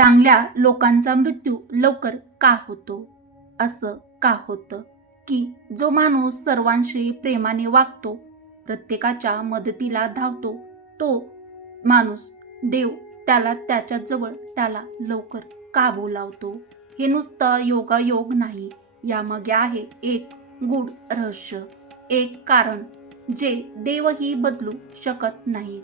चांगल्या लोकांचा मृत्यू लवकर का होतो? असं का होतं की जो माणूस सर्वांशी प्रेमाने वागतो प्रत्येकाच्या मदतीला धावतो तो माणूस देव त्याला त्याच्याजवळ त्याला लवकर का बोलावतो? हे नुसतं योगायोग नाही. यामागे आहे एक गूढ रहस्य एक कारण जे देवही बदलू शकत नाहीत.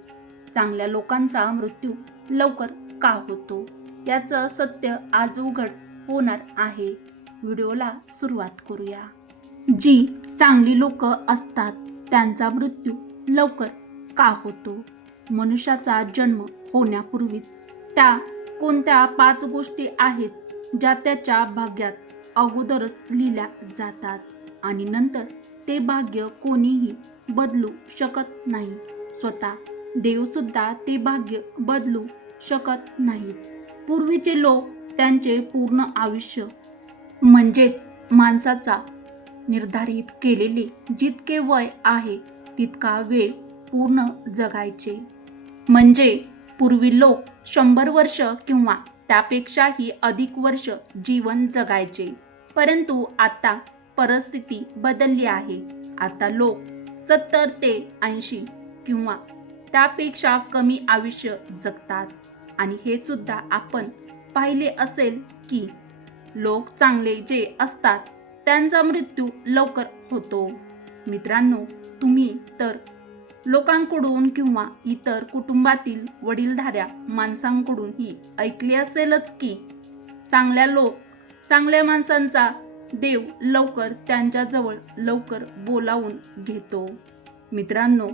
चांगल्या लोकांचा मृत्यू लवकर का होतो? याचं सत्य आज उघड होणार आहे. व्हिडिओला सुरुवात करूया. जी चांगली लोक असतात त्यांचा मृत्यू लवकर का होतो? मनुष्याचा जन्म होण्यापूर्वीच त्या कोणत्या पाच गोष्टी आहेत ज्या त्याच्या भाग्यात अगोदरच लिहिल्या जातात? आणि नंतर ते भाग्य कोणीही बदलू शकत नाही. स्वतः देवसुद्धा ते भाग्य बदलू शकत नाहीत. पूर्वीचे लोक त्यांचे पूर्ण आयुष्य म्हणजेच माणसाचा निर्धारित केलेले जितके वय आहे तितका वेळ पूर्ण जगायचे. म्हणजे पूर्वी लोक शंभर वर्ष किंवा त्यापेक्षाही अधिक वर्ष जीवन जगायचे. परंतु आता परिस्थिती बदलली आहे. आता लोक सत्तर ते ऐंशी किंवा त्यापेक्षा कमी आयुष्य जगतात. आणि हे सुद्धा आपण पाहिले असेल की लोक चांगले जे असतात त्यांचा मृत्यू लवकर होतो. मित्रांनो तुम्ही तर लोकांकडून किंवा इतर कुटुंबातील वडीलधाऱ्या माणसांकडून ही ऐकले असेलच की चांगल्या लोक चांगल्या माणसांचा देव लवकर त्यांच्याजवळ लवकर बोलावून घेतो. मित्रांनो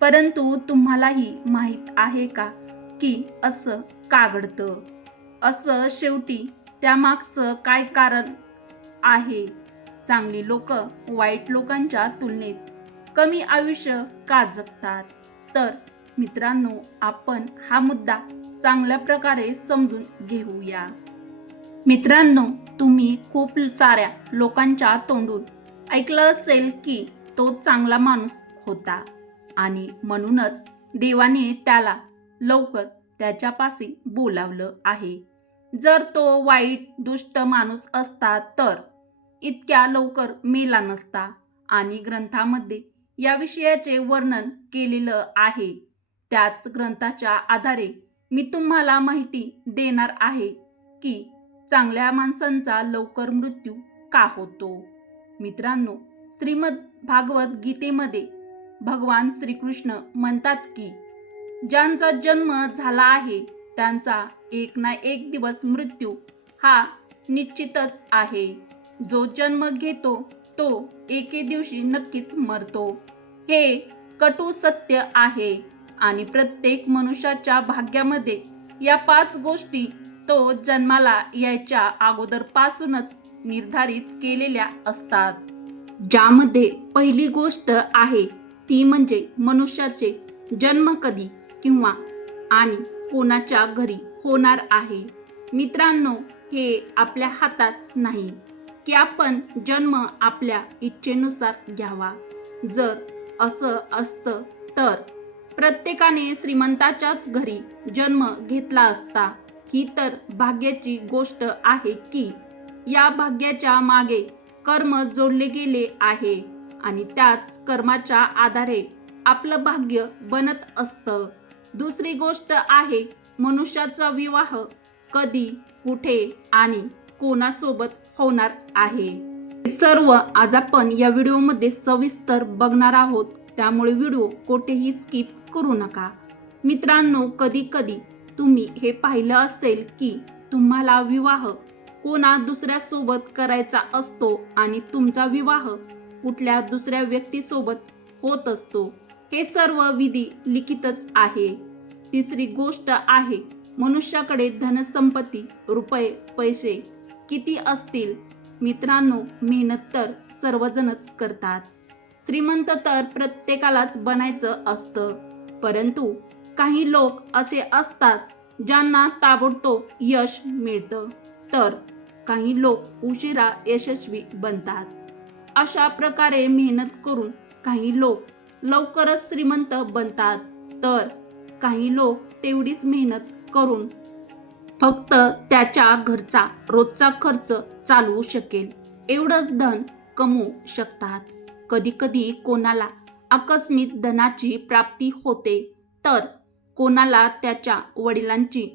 परंतु तुम्हालाही माहीत आहे का की असं का घडतं असं शेवटी त्यामागचं काय कारण आहे? चांगली लोक वाईट लोकांच्या तुलनेत कमी आयुष्य का जगतात? तर मित्रांनो आपण हा मुद्दा चांगल्या प्रकारे समजून घेऊया. मित्रांनो तुम्ही खूप साऱ्या लोकांच्या तोंडून ऐकलं असेल की तो चांगला माणूस होता आणि म्हणूनच देवाने त्याला लवकर त्याच्यापाशी बोलावलं आहे. जर तो वाईट दुष्ट माणूस असता तर इतक्या लवकर मेला नसता आणि ग्रंथामध्ये या विषयाचे वर्णन केलेलं आहे. त्याच ग्रंथाच्या आधारे मी तुम्हाला माहिती देणार आहे की चांगल्या माणसांचा लवकर मृत्यू का होतो? मित्रांनो श्रीमद भागवत गीतेमध्ये भगवान श्रीकृष्ण म्हणतात की ज्यांचा जन्म झाला आहे त्यांचा एक ना एक दिवस मृत्यू हा निश्चितच आहे. जो जन्म घेतो तो एके दिवशी नक्कीच मरतो. हे कटू सत्य आहे आणि प्रत्येक मनुष्याच्या भाग्यामध्ये या पाच गोष्टी तो जन्माला यायच्या अगोदरपासूनच निर्धारित केलेल्या असतात. ज्यामध्ये पहिली गोष्ट आहे ती म्हणजे मनुष्याचे जन्म कधी किंवा आणि कोणाच्या घरी होणार आहे. मित्रांनो हे आपल्या हातात नाही की आपण जन्म आपल्या इच्छेनुसार घ्यावा. जर असं असतं तर प्रत्येकाने श्रीमंताच्याच घरी जन्म घेतला असता ही तर भाग्याची गोष्ट आहे की या भाग्याच्या मागे कर्म जोडले गेले आहे आणि त्याच कर्माच्या आधारे आपलं भाग्य बनत असतं. दुसरी गोष्ट आहे मनुष्याचा विवाह कधी कुठे आणि कोणासोबत होणार आहे? सर्व आज आपण या व्हिडिओमध्ये सविस्तर बघणार आहोत. त्यामुळे व्हिडिओ कोठेही स्किप करू नका. मित्रांनो कधी कधी तुम्ही हे पाहिलं असेल की तुम्हाला विवाह कोणा दुसऱ्यासोबत करायचा असतो आणि तुमचा विवाह कुठल्या दुसऱ्या व्यक्तीसोबत होत असतो. हे सर्व विधी लिखितच आहे. तिसरी गोष्ट आहे मनुष्याकडे धनसंपत्ती रुपये पैसे किती असतील? मित्रांनो मेहनत तर सर्वजणच करतात. श्रीमंत तर प्रत्येकालाच बनायचं असतं. परंतु काही लोक असे असतात ज्यांना ताबडतोब यश मिळतं. तर काही लोक उशिरा यशस्वी बनतात. अशा प्रकारे मेहनत करून काही लोक लवकरच श्रीमंत बनतात. तर काही लोक तेवढीच मेहनत करून फक्त त्याच्या घरचा रोजचा खर्च चालवू शकेल. एवढंच धन कमवू शकतात. कधीकधी कोणाला आकस्मिक धनाची प्राप्ती होते तर कोणाला त्याच्या वडिलांची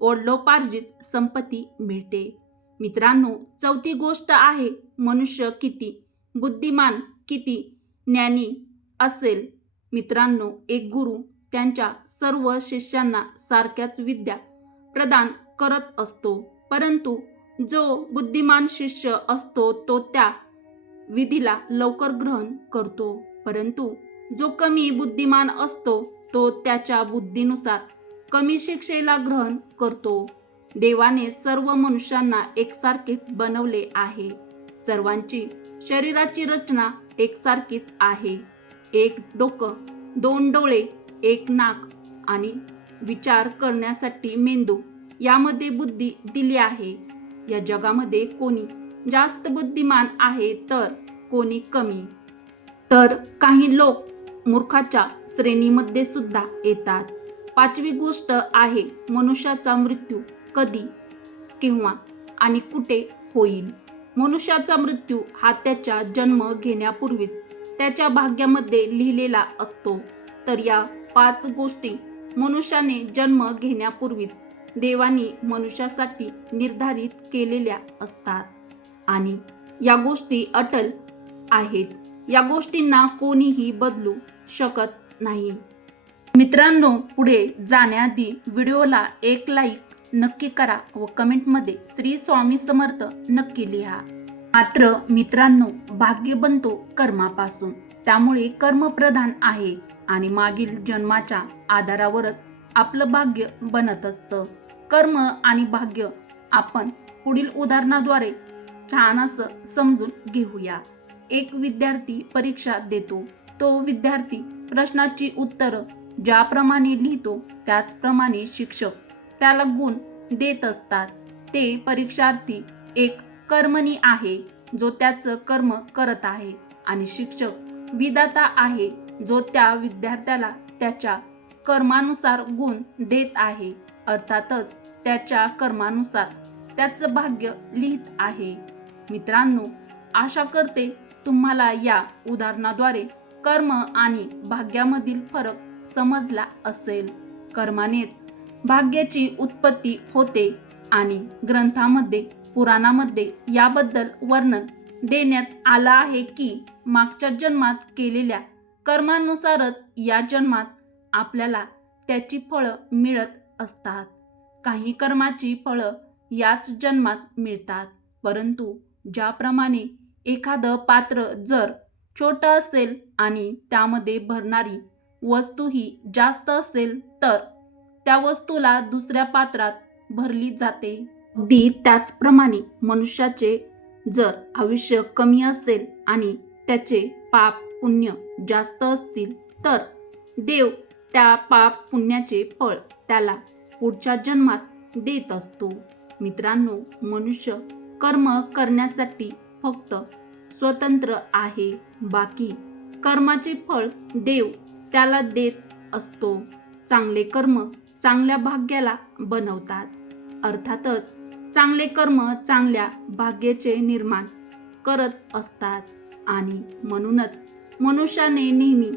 ओढलोपार्जित संपत्ती मिळते. मित्रांनो चौथी गोष्ट आहे मनुष्य किती बुद्धिमान किती ज्ञानी असेल. मित्रांनो एक गुरु त्यांच्या सर्व शिष्यांना सारख्याच विद्या प्रदान करत असतो. परंतु जो बुद्धिमान शिष्य असतो तो त्या विधीला लवकर ग्रहण करतो. परंतु जो कमी बुद्धिमान असतो तो त्याच्या बुद्धीनुसार कमी शिक्षेला ग्रहण करतो. देवाने सर्व मनुष्यांना एकसारखेच बनवले आहे. सर्वांची शरीराची रचना एकसारखीच आहे. एक डोकं दोन डोळे एक नाक आणि विचार करण्यासाठी मेंदू यामध्ये बुद्धी दिली आहे. या जगामध्ये कोणी जास्त बुद्धिमान आहे तर कोणी कमी. तर काही लोक मूर्खाच्या श्रेणीमध्ये सुद्धा येतात. पाचवी गोष्ट आहे मनुष्याचा मृत्यू कधी किंवा आणि कुठे होईल. मनुष्याचा मृत्यू हा त्याच्या जन्म घेण्यापूर्वीच त्याच्या भाग्यामध्ये लिहिलेला असतो. तर या पाच गोष्टी मनुष्याने जन्म घेण्यापूर्वीच देवानी मनुष्यासाठी निर्धारित केलेल्या असतात. आणि या गोष्टी अटल आहेत. या गोष्टींना कोणीही बदलू शकत नाही. मित्रांनो पुढे जाण्याआधी व्हिडिओला एक लाईक नक्की करा व कमेंटमध्ये श्री स्वामी समर्थ नक्की लिहा. मात्र मित्रांनो भाग्य बनतो कर्मापासून. त्यामुळे कर्मप्रधान आहे आणि मागील जन्माच्या आधारावरच आपलं भाग्य बनत असतं. कर्म आणि भाग्य आपण पुढील उदाहरणाद्वारे छान असं समजून घेऊया. एक विद्यार्थी परीक्षा देतो. तो विद्यार्थी प्रश्नाची उत्तरं ज्याप्रमाणे लिहितो त्याचप्रमाणे शिक्षक त्याला गुण देत असतात. ते परीक्षार्थी एक कर्मणी आहे. जो त्याचं कर्म करत आहे. आणि शिक्षक विधाता आहे जो त्या विद्यार्थ्याला त्याच्या कर्मानुसार गुण देत आहे. अर्थातच त्याच्या कर्मानुसार त्याचं भाग्य लिहित आहे. मित्रांनो आशा करते तुम्हाला या उदाहरणाद्वारे कर्म आणि भाग्यामधील फरक समजला असेल. कर्मानेच भाग्याची उत्पत्ती होते आणि ग्रंथामध्ये पुराणामध्ये याबद्दल वर्णन देण्यात आलं आहे की मागच्या जन्मात केलेल्या कर्मानुसारच या जन्मात आपल्याला त्याची फळं मिळत असतात. काही कर्माची फळं याच जन्मात मिळतात. परंतु ज्याप्रमाणे एखादं पात्र जर छोटं असेल आणि त्यामध्ये भरणारी वस्तू ही जास्त असेल तर त्या वस्तूला दुसऱ्या पात्रात भरली जाते. अगदी त्याचप्रमाणे मनुष्याचे जर आयुष्य कमी असेल आणि त्याचे पाप पुण्य जास्त असतील तर देव त्या पाप पुण्याचे फळ त्याला पुढच्या जन्मात देत असतो. मित्रांनो मनुष्य कर्म करण्यासाठी फक्त स्वतंत्र आहे बाकी कर्माचे फळ देव त्याला देत असतो. चांगले कर्म चांगल्या भाग्याला बनवतात. अर्थातच चांगले कर्म चांगल्या भाग्याचे निर्माण करत असतात. आणि म्हणूनच मनुष्याने नेहमी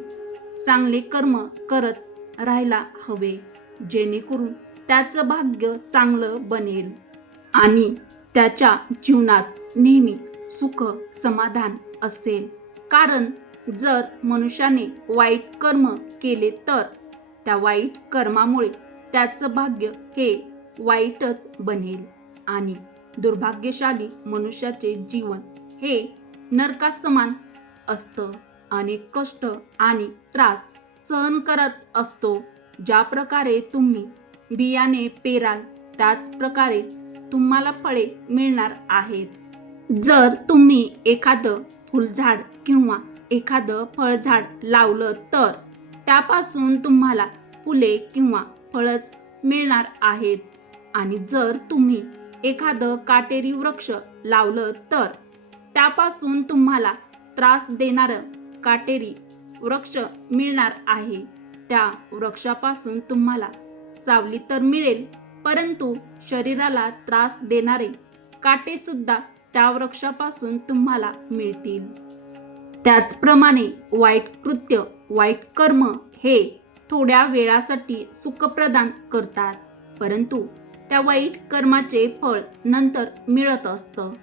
चांगले कर्म करत राहायला हवे जेणेकरून त्याचं भाग्य चांगलं बनेल आणि त्याच्या जीवनात नेहमी सुख समाधान असेल. कारण जर मनुष्याने वाईट कर्म केले तर त्या वाईट कर्मामुळे त्याचं भाग्य हे वाईटच बनेल. आणि दुर्भाग्यशाली मनुष्याचे जीवन हे नरकासमान असतं अनेक कष्ट आणि त्रास सहन करत असतो. ज्या प्रकारे तुम्ही बियाणे पेराल त्याच प्रकारे तुम्हाला फळे मिळणार आहेत. जर तुम्ही एखादं फुलझाड किंवा एखादं फळझाड लावलं तर त्यापासून तुम्हाला फुले किंवा फळच मिळणार आहेत. आणि जर तुम्ही एखादं काटेरी वृक्ष लावलं तर त्यापासून तुम्हाला त्रास देणारं काटेरी वृक्ष मिळणार आहे. त्या वृक्षापासून तुम्हाला सावली तर मिळेल परंतु शरीराला त्रास देणारे काटेसुद्धा त्या वृक्षापासून तुम्हाला मिळतील. त्याचप्रमाणे वाईट कृत्य वाईट कर्म हे थोड्या वेळासाठी सुखप्रदान करतात परंतु त्या वाईट कर्माचे फळ नंतर मिळत असतं.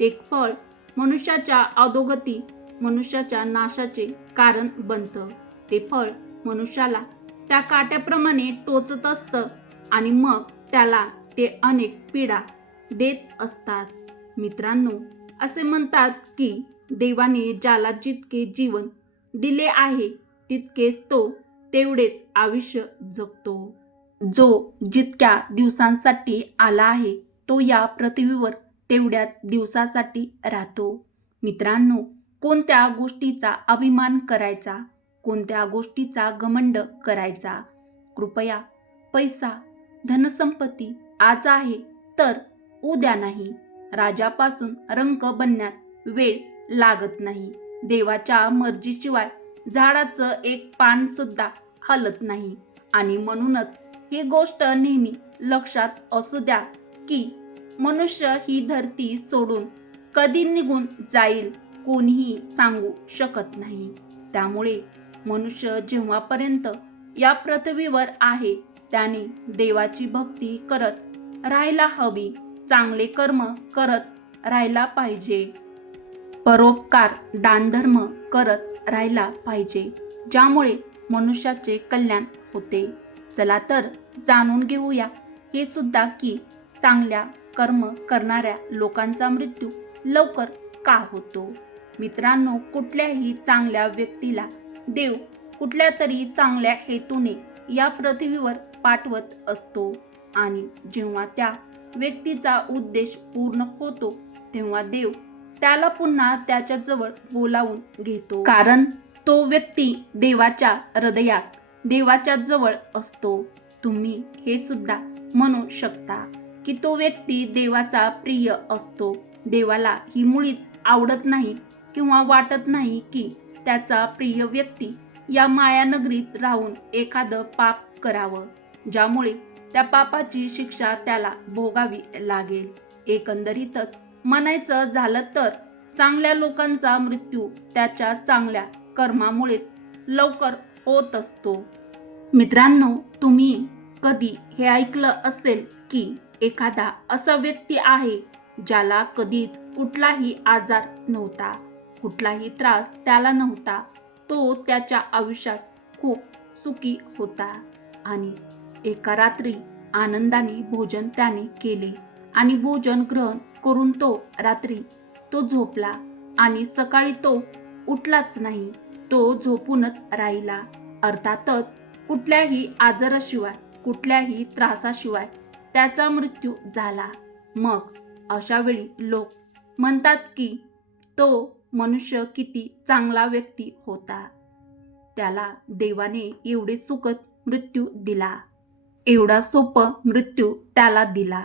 ते फळ मनुष्याच्या अधोगती मनुष्याच्या नाशाचे कारण बनतं. ते फळ मनुष्याला त्या काट्याप्रमाणे टोचत असतं आणि मग त्याला ते अनेक पीडा देत असतात. मित्रांनो असे म्हणतात की देवाने ज्याला जितके जीवन दिले आहे तितकेच तो तेवढेच आयुष्य जगतो. जो जितक्या दिवसांसाठी आला आहे तो या पृथ्वीवर तेवढ्याच दिवसासाठी राहतो. मित्रांनो कोणत्या गोष्टीचा अभिमान करायचा? कोणत्या गोष्टीचा घमंड करायचा? कृपया पैसा धनसंपत्ती आज आहे तर उद्या नाही. राजापासून रंक बनण्यात वेळ लागत नाही. देवाच्या मर्जीशिवाय झाडाचं एक पान सुद्धा हलत नाही. आणि म्हणूनच ही गोष्ट नेहमी लक्षात असू द्या की मनुष्य ही धरती सोडून कधी निघून जाईल कोणीही सांगू शकत नाही. त्यामुळे मनुष्य जेव्हापर्यंत या पृथ्वीवर आहे त्याने देवाची भक्ती करत राहायला हवी चांगले कर्म करत राहायला पाहिजे. परोपकार दानधर्म करत राहायला पाहिजे ज्यामुळे मनुष्याचे कल्याण होते. चला तर जाणून घेऊया. हे सुद्धा की चांगल्या कर्म करणाऱ्या लोकांचा मृत्यू लवकर का होतो? मित्रांनो कुठल्याही चांगल्या व्यक्तीला देव कुठल्या तरी चांगल्या हेतूने या पृथ्वीवर पाठवत असतो आणि जेव्हा त्या व्यक्तीचा उद्देश पूर्ण होतो तेव्हा देव त्याला पुन्हा त्याच्याजवळ बोलावून घेतो. कारण तो व्यक्ती देवाच्या हृदयात देवाच्या जवळ असतो. तुम्ही हे सुद्धा म्हणू शकता की तो व्यक्ती देवाचा प्रिय असतो. देवाला ही मुळीच आवडत नाही किंवा वाटत नाही की त्याचा प्रिय व्यक्ती या मायानगरीत राहून एखादं पाप करावं ज्यामुळे त्या पापाची शिक्षा त्याला भोगावी लागेल. एकंदरीतच म्हणायचं झालं तर चांगल्या लोकांचा मृत्यू त्याच्या चांगल्या कर्मामुळेच लवकर होत असतो. मित्रांनो तुम्ही कधी हे ऐकलं असेल की एखादा असा व्यक्ती आहे ज्याला कधीच कुठलाही आजार नव्हता कुठलाही त्रास त्याला नव्हता तो त्याच्या आयुष्यात खूप सुखी होता आणि एका रात्री आनंदाने भोजन त्याने केले आणि भोजन ग्रहण करून तो रात्री तो झोपला आणि सकाळी तो उठलाच नाही तो झोपूनच राहिला. अर्थातच कुठल्याही आजाराशिवाय कुठल्याही त्रासाशिवाय त्याचा मृत्यू झाला. मग अशा वेळी लोक म्हणतात की तो मनुष्य किती चांगला व्यक्ती होता. त्याला देवाने एवढे सुखद मृत्यू दिला. एवढा सोपं मृत्यू त्याला दिला.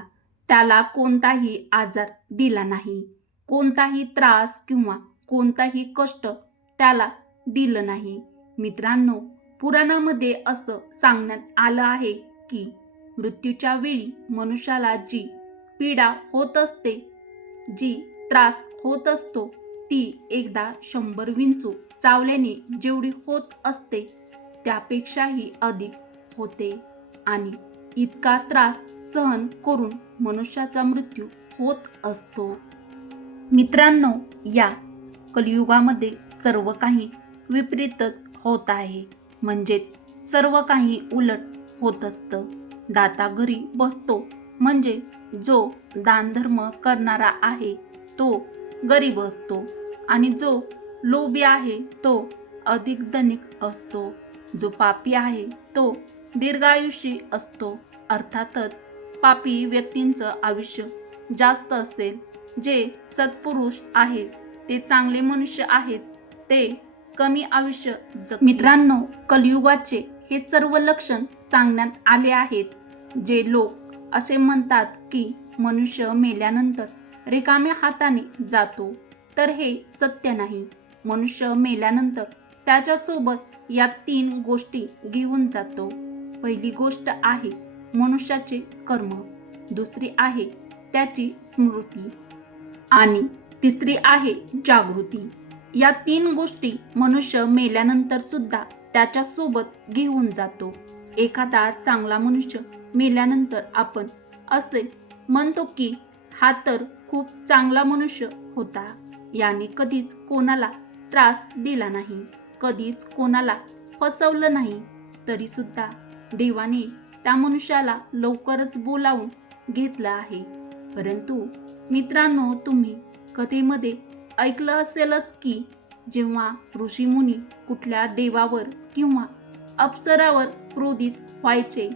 त्याला कोणताही आजार दिला नाही. कोणताही त्रास किंवा कोणताही कष्ट त्याला दिलं नाही. मित्रांनो पुराणामध्ये असं सांगण्यात आलं आहे की मृत्यूच्या वेळी मनुष्याला जी पीडा होत असते जी त्रास होत असतो ती एकदा शंभर विंचू चावल्याने जेवढी होत असते त्यापेक्षाही अधिक होते आणि इतका त्रास सहन करून मनुष्याचा मृत्यू होत असतो. मित्रांनो या कलियुगामध्ये सर्व काही विपरीतच होत आहे. म्हणजेच सर्व काही उलट होत असतं. दाता घरी बसतो म्हणजे जो दानधर्म करणारा आहे तो गरीब असतो आणि जो लोभी आहे तो अधिक धनिक असतो. जो पापी आहे तो दीर्घायुषी असतो. अर्थातच पापी व्यक्तींचं आयुष्य जास्त असेल. जे सत्पुरुष आहेत ते चांगले मनुष्य आहेत ते कमी आयुष्य जग मित्रांनो कलियुगाचे हे सर्व लक्षण सांगण्यात आले आहेत जे लोक असे म्हणतात की मनुष्य मेल्यानंतर रिकाम्या हाताने जातो. तर हे सत्य नाही. मनुष्य मेल्यानंतर त्याच्यासोबत या तीन गोष्टी घेऊन जातो. पहिली गोष्ट आहे मनुष्याचे कर्म. दुसरी आहे त्याची स्मृती. आणि तिसरी आहे जागृती. या तीन गोष्टी मनुष्य मेल्यानंतर सुद्धा त्याच्या सोबत घेऊन जातो. एखादा चांगला मनुष्य मेल्यानंतर आपण असे म्हणतो की हा तर खूप चांगला मनुष्य होता. याने कधीच कोणाला त्रास दिला नाही. कधीच कोणाला फसवलं नाही. तरी सुद्धा देवाने त्या मनुष्याला लवकरच बोलावून घेतलं आहे. परंतु मित्रांनो तुम्ही कथेमध्ये ऐकलं असेलच की जेव्हा ऋषीमुनी कुठल्या देवावर किंवा अप्सरावर क्रोधित व्हायचे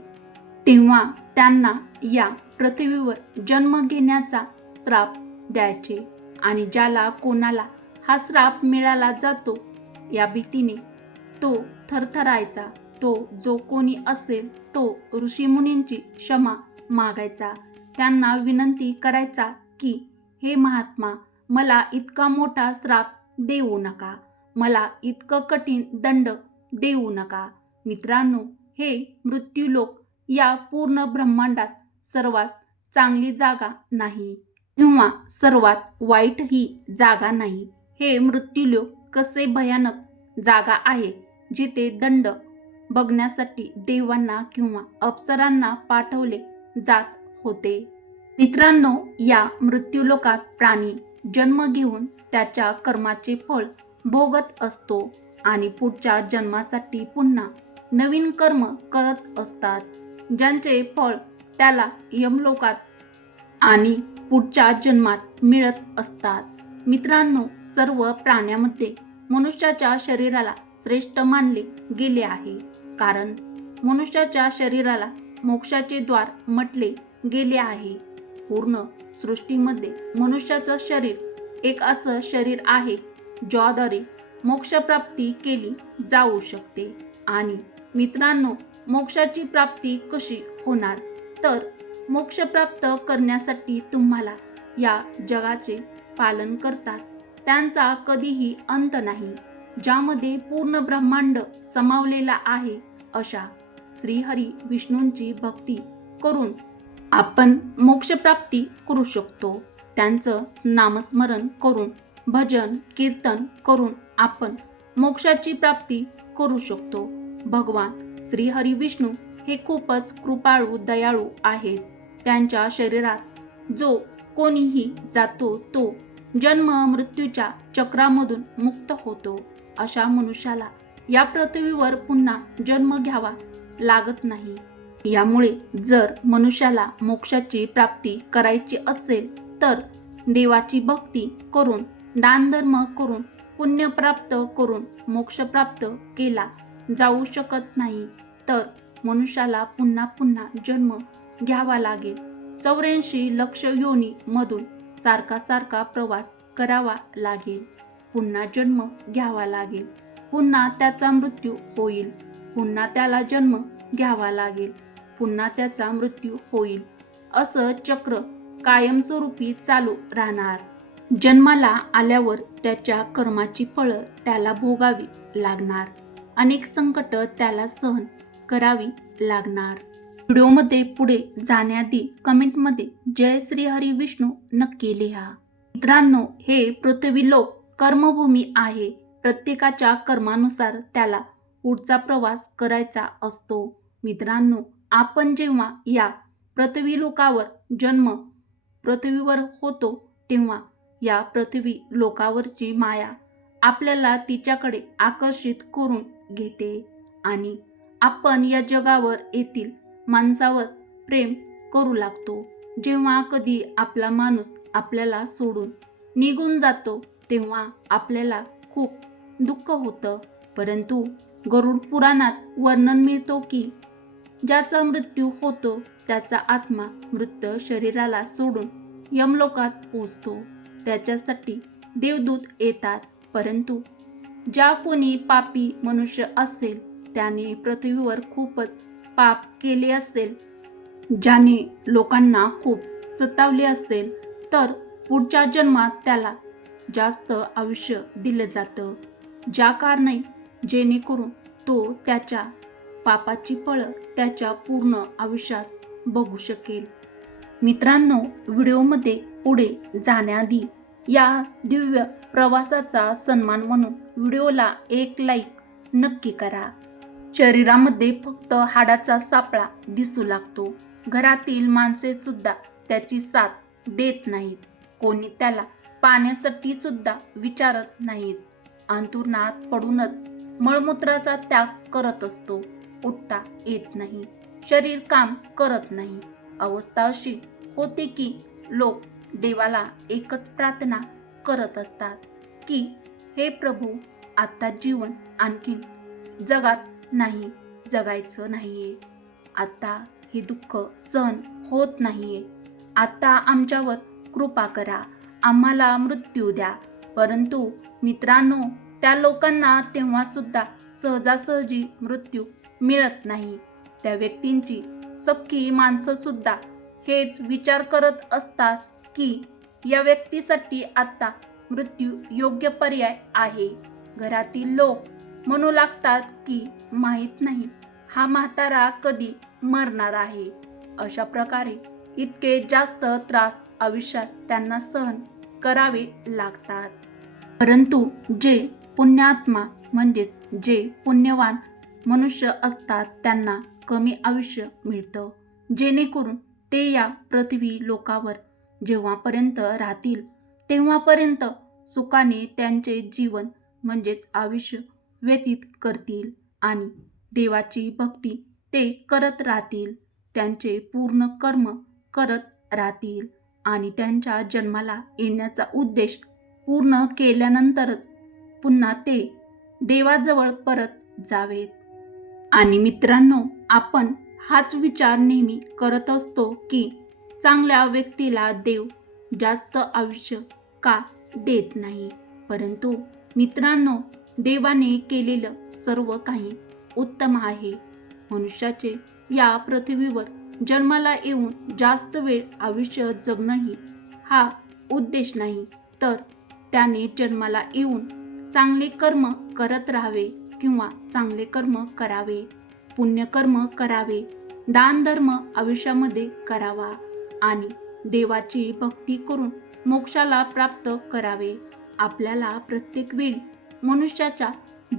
तेव्हा त्यांना या पृथ्वीवर जन्म घेण्याचा श्राप द्यायचे आणि ज्याला कोणाला हा श्राप मिळाला जातो या भीतीने तो थरथरायचा. तो जो कोणी असेल तो ऋषीमुनींची क्षमा मागायचा. त्यांना विनंती करायचा की हे महात्मा मला इतका मोठा श्राप देऊ नका. मला इतकं कठीण दंड देऊ नका. मित्रांनो हे मृत्यूलोक या पूर्ण ब्रह्मांडात सर्वात चांगली जागा नाही. किंवा सर्वात वाईट ही जागा नाही. हे मृत्यूलोक कसे भयानक जागा आहे जिथे दंड बघण्यासाठी देवांना किंवा अप्सरांना पाठवले जात होते. मित्रांनो या मृत्यूलोकात प्राणी जन्म घेऊन त्याच्या कर्माचे फळ भोगत असतो आणि पुढच्या जन्मासाठी पुन्हा नवीन कर्म करत असतात. ज्यांचे फळ त्याला यमलोकात आणि पुढच्या जन्मात मिळत असतात. मित्रांनो सर्व प्राण्यामध्ये मनुष्याच्या शरीराला श्रेष्ठ मानले गेले आहे. कारण मनुष्याच्या शरीराला मोक्षाचे द्वार म्हटले गेले आहे. पूर्ण सृष्टीमध्ये मनुष्याचं शरीर एक असं शरीर आहे ज्याद्वारे मोक्षप्राप्ती केली जाऊ शकते. आणि मित्रांनो मोक्षाची प्राप्ती कशी होणार? तर मोक्ष प्राप्त करण्यासाठी तुम्हाला या जगाचे पालन करतात. त्यांचा कधीही अंत नाही ज्यामध्ये पूर्ण ब्रह्मांड समावलेला आहे अशा श्रीहरी विष्णूंची भक्ती करून आपण मोक्षप्राप्ती करू शकतो. त्यांचं नामस्मरण करून भजन कीर्तन करून आपण मोक्षाची प्राप्ती करू शकतो. भगवान श्रीहरी विष्णू हे खूपच कृपाळू दयाळू आहेत. त्यांच्या शरीरात जो कोणीही जातो तो जन्म मृत्यूच्या चक्रामधून मुक्त होतो. अशा मनुष्याला या पृथ्वीवर पुन्हा जन्म घ्यावा लागत नाही. यामुळे जर मनुष्याला मोक्षाची प्राप्ती करायची असेल तर देवाची भक्ती करून दानधर्म करून पुण्य प्राप्त करून मोक्ष प्राप्त केला जाऊ शकत नाही तर मनुष्याला पुन्हा पुन्हा जन्म घ्यावा लागेल. चौऱ्याऐंशी लक्ष योनी मधून सारखा सारखा प्रवास करावा लागेल. पुन्हा जन्म घ्यावा लागेल. पुन्हा त्याचा मृत्यू होईल. पुन्हा त्याला जन्म घ्यावा लागेल. पुन्हा त्याचा मृत्यू होईल. असं चक्र कायमस्वरूपी चालू राहणार. जन्माला आल्यावर त्याच्या कर्माची फळं त्याला भोगावी लागणार. अनेक संकट त्याला सहन करावी लागणार. व्हिडिओमध्ये पुढे जाण्याआधी कमेंटमध्ये जय श्री हरी विष्णू नक्की लिहा. मित्रांनो हे पृथ्वी लोक कर्मभूमी आहे. प्रत्येकाच्या कर्मानुसार त्याला पुढचा प्रवास करायचा असतो. मित्रांनो आपण जेव्हा या पृथ्वी लोकावर जन्म पृथ्वीवर होतो तेव्हा या पृथ्वी लोकावरची माया आपल्याला तिच्याकडे आकर्षित करून घेते आणि आपण या जगावर येथील माणसावर प्रेम करू लागतो. जेव्हा कधी आपला माणूस आपल्याला सोडून निघून जातो तेव्हा आपल्याला खूप दुःख होतं. परंतु गरुड पुराणात वर्णन मिळतो की ज्याचा मृत्यू होतो त्याचा आत्मा मृत शरीराला सोडून यमलोकात पोचतो त्याच्यासाठी देवदूत येतात परंतु ज्या कोणी पापी मनुष्य असेल त्याने पृथ्वीवर खूपच पाप केले असेल. ज्याने लोकांना खूप सतावले असेल तर पुढच्या जन्मात त्याला जास्त आयुष्य दिलं जातं. ज्या कारणे जेणेकरून तो त्याच्या पापाची फळं त्याच्या पूर्ण आयुष्यात बघू शकेल. मित्रांनो व्हिडिओमध्ये पुढे जाण्याआधी या दिव्य प्रवासाचा सन्मान म्हणून व्हिडिओला एक लाईक नक्की करा. शरीरामध्ये फक्त हाडाचा सापळा दिसू लागतो. घरातील माणसे सुद्धा त्याची साथ देत नाहीत. कोणी त्याला पाण्यासाठी सुद्धा विचारत नाहीत. अंतुरणात पडूनच मळमूत्राचा त्याग करत असतो. उठता येत नाही. शरीर काम करत नाही. अवस्था अशी होते की लोक देवाला एकच प्रार्थना करत असतात की हे प्रभू आत्ता जीवन आणखीन जगात नाही जगायचं नाहीये. आता हे दुःख सहन होत नाहीये. आत्ता आमच्यावर कृपा करा. आम्हाला मृत्यू द्या. परंतु मित्रांनो त्या लोकांना तेव्हा सुद्धा सहजासहजी मृत्यू मिळत नाही. त्या व्यक्तींची सख्खी माणसंसुद्धा हेच विचार करत असतात की या व्यक्तीसाठी आत्ता मृत्यू योग्य पर्याय आहे. घरातील लोक म्हणू लागतात की माहीत नाही हा म्हातारा कधी मरणार आहे. अशा प्रकारे इतके जास्त त्रास आयुष्यात त्यांना सहन करावे लागतात. परंतु जे पुण्यात्मा म्हणजेच जे पुण्यवान मनुष्य असतात त्यांना कमी आयुष्य मिळतं. जेणेकरून ते या पृथ्वी लोकावर जेव्हापर्यंत राहतील तेव्हापर्यंत सुखाने त्यांचे जीवन म्हणजेच आयुष्य व्यतीत करतील आणि देवाची भक्ती ते करत राहतील. त्यांचे पूर्ण कर्म करत राहतील आणि त्यांच्या जन्माला येण्याचा उद्देश पूर्ण केल्यानंतरच पुन्हा ते देवाजवळ परत जावेत. आणि मित्रांनो आपण हाच विचार नेहमी करत असतो की चांगल्या व्यक्तीला देव जास्त आयुष्य का देत नाही? परंतु मित्रांनो देवाने केलेलं सर्व काही उत्तम आहे. मनुष्याचे या पृथ्वीवर जन्माला येऊन जास्त वेळ आयुष्य जगणंही हा उद्देश नाही. तर त्याने जन्माला येऊन चांगले कर्म करत राहावे. किंवा चांगले कर्म करावे पुण्यकर्म करावे दान धर्म आयुष्यामध्ये करावा आणि देवाची भक्ती करून मोक्षाला प्राप्त करावे. आपल्याला प्रत्येक वेळी मनुष्याचा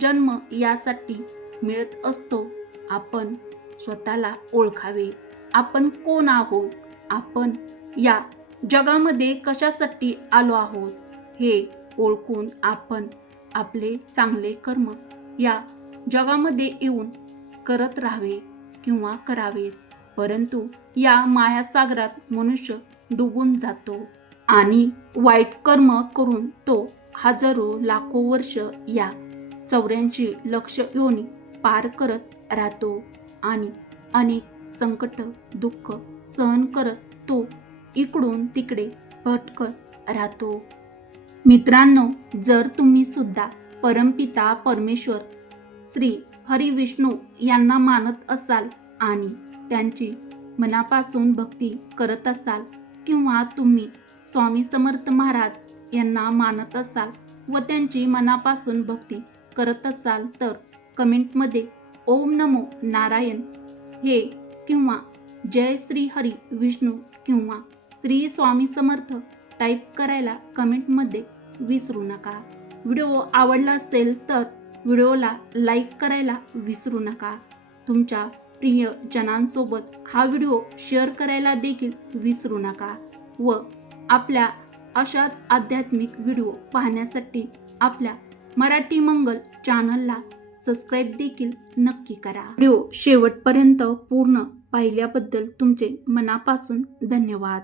जन्म यासाठी मिळत असतो. आपण स्वतःला ओळखावे. आपण कोण आहोत? आपण या जगामध्ये कशासाठी आलो आहोत? हे ओळखून आपण आपले चांगले कर्म या जगामध्ये येऊन करत राहावे किंवा करावेत परंतु या मायासागरात मनुष्य डुबून जातो आणि वाईट कर्म करून तो हजारो लाखो वर्ष या चौऱ्यांशी लक्ष योनी पार करत राहतो आणि अनेक संकट दुःख सहन करत तो इकडून तिकडे भटकत राहतो. मित्रांनो जर तुम्ही सुद्धा परमपिता परमेश्वर श्री हरी विष्णू यांना मानत असाल आणि त्यांची मनापासून भक्ती करत असाल किंवा तुम्ही स्वामी समर्थ महाराज यांना मानत असाल व त्यांची मनापासून भक्ती करत असाल तर कमेंटमध्ये ओम नमो नारायण हे किंवा जय श्री हरी विष्णू किंवा श्री स्वामी समर्थ टाईप करायला कमेंटमध्ये विसरू नका. व्हिडिओ आवडला असेल तर व्हिडिओला लाईक करायला विसरू नका. तुमच्या प्रिय जनांसोबत हा व्हिडिओ शेअर करायला देखील विसरू नका व आपल्या अशाच आध्यात्मिक व्हिडिओ पाहण्यासाठी आपल्या मराठी मंगल चॅनलला सबस्क्राईब देखील नक्की करा. व्हिडिओ शेवटपर्यंत पूर्ण पाहिल्याबद्दल तुमचे मनापासून धन्यवाद.